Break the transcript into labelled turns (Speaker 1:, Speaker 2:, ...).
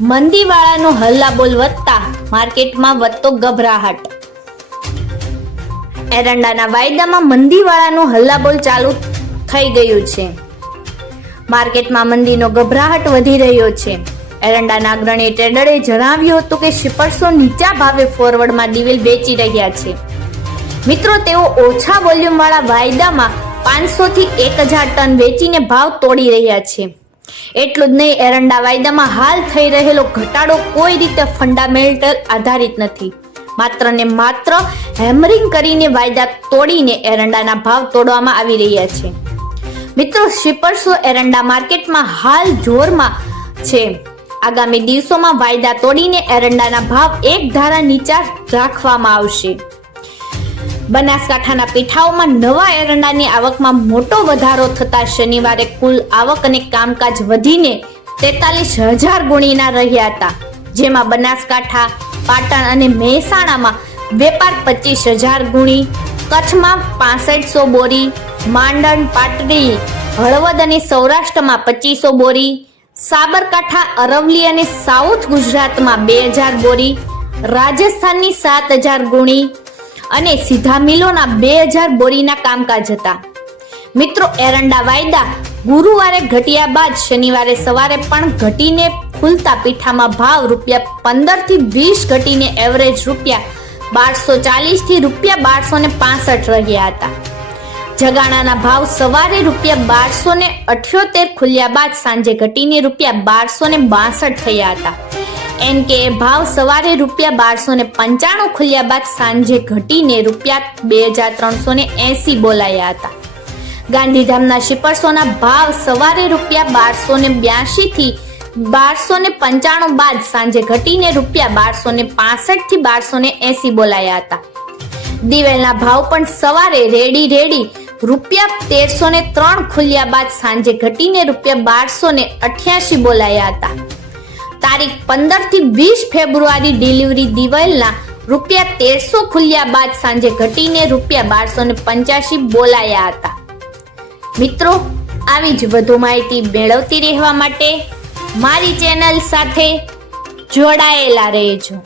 Speaker 1: મંદીવાળાનો હલ્લાબોલ વધતા માર્કેટમાં વધતો ગભરાહટ. એરંડાના વાયદામાં મંદીવાળાનો હલ્લાબોલ ચાલુ થઈ ગયું છે. માર્કેટમાં મંદીનો ગભરાહટ વધી રહ્યો છે. એરંડાના અગ્રણી ટ્રેડરે જણાવ્યું હતું કે શિપર્સો નીચા ભાવે ફોરવર્ડમાં દિવેલ વેચી રહ્યા છે. મિત્રો, તેઓ ઓછા વોલ્યુમવાળા વાયદામાં પાંચસો થી એક હજાર ટન વેચીને ભાવ તોડી રહ્યા છે. એટલું જ નહીં, એરંડા વાયદામાં હાલ થઈ રહેલો ઘટાડો કોઈ રીતે ફંડામેન્ટલ આધારિત નથી. માત્ર ને માત્ર હેમરિંગ કરીને વાયદા તોડીને એરંડાના ભાવ તોડવામાં આવી રહ્યા છે. મિત્રો શિપર્સો એરંડા માર્કેટમાં હાલ જોરમાં છે. આગામી દિવસોમાં વાયદા તોડીને એરંડાના ભાવ એક ધારા નીચા રાખવામાં આવશે. બનાસકાંઠાના પીઠાઓમાં નવા એરંડાની આવકમાં મોટો વધારો થતા શનિવારે કુલ આવક અને કામકાજ વધીને તેતાલીસ હજાર ગુણીના રહ્યા હતા. જેમાં બનાસકાંઠા, પાટણ અને મહેસાણામાં વેપાર પચીસ હજાર ગુણી, કચ્છમાં પાસઠસો બોરી, માંડણ, પાટડી, હળવદ અને સૌરાષ્ટ્રમાં પચીસો બોરી, સાબરકાંઠા અરવલી અને સાઉથ ગુજરાતમાં બે હજાર બોરી, રાજસ્થાનની સાત હજાર ગુણી અને સીધા મિલોના બે હજાર બોરીના કામકાજ હતા. મિત્રો, એરંડા વાયદા ગુરુવારે ઘટ્યા બાદ શનિવારે સવારે પણ ઘટીને ખુલતા પીઠામાં ભાવ રૂપિયા પંદરથી વીસ ઘટીને એવરેજ રૂપિયા બારસો ચાલીસથી રૂપિયા બારસો ને પાસઠ રહ્યા હતા. જગાણાના ભાવ સવારે રૂપિયા બારસો ને અઠ્યોતેર ખુલ્યા બાદ સાંજે ઘટીને રૂપિયા બારસો ને બાસઠ થયા હતા. એન કે ભાવ સવારે રૂપિયા બારસો ને પંચાણું ખુલ્યા બાદ સાંજે ઘટીને રૂપિયા બે હજાર ત્રણસો ને એસી બોલાયા હતા. ગાંધીધામના શિપરસોના ભાવ સવારે રૂપિયા બારસો ને બ્યાસી થી બારસો ને પંચાણું બાદ સાંજે ઘટીને રૂપિયા બારસો ને પાસઠથી બારસો ને એસી બોલાયા હતા. દિવેલના ભાવ પણ સવારે રેડી રેડી રૂપિયા તેરસો ને ત્રણ ખુલ્યા બાદ સાંજે ઘટીને રૂપિયા બારસો ને અઠ્યાસી બોલાયા હતા. તારીખ પંદરથી વીસ ફેબ્રુઆરી ડિલિવરી દિવેલના રૂપિયા તેરસો ખુલ્યા બાદ સાંજે ઘટીને રૂપિયા બારસો ને પંચ્યાસી બોલાયા હતા. મિત્રો, આવી જ વધુ માહિતી મેળવતી રહેવા માટે મારી ચેનલ સાથે જોડાયેલા રહેજો.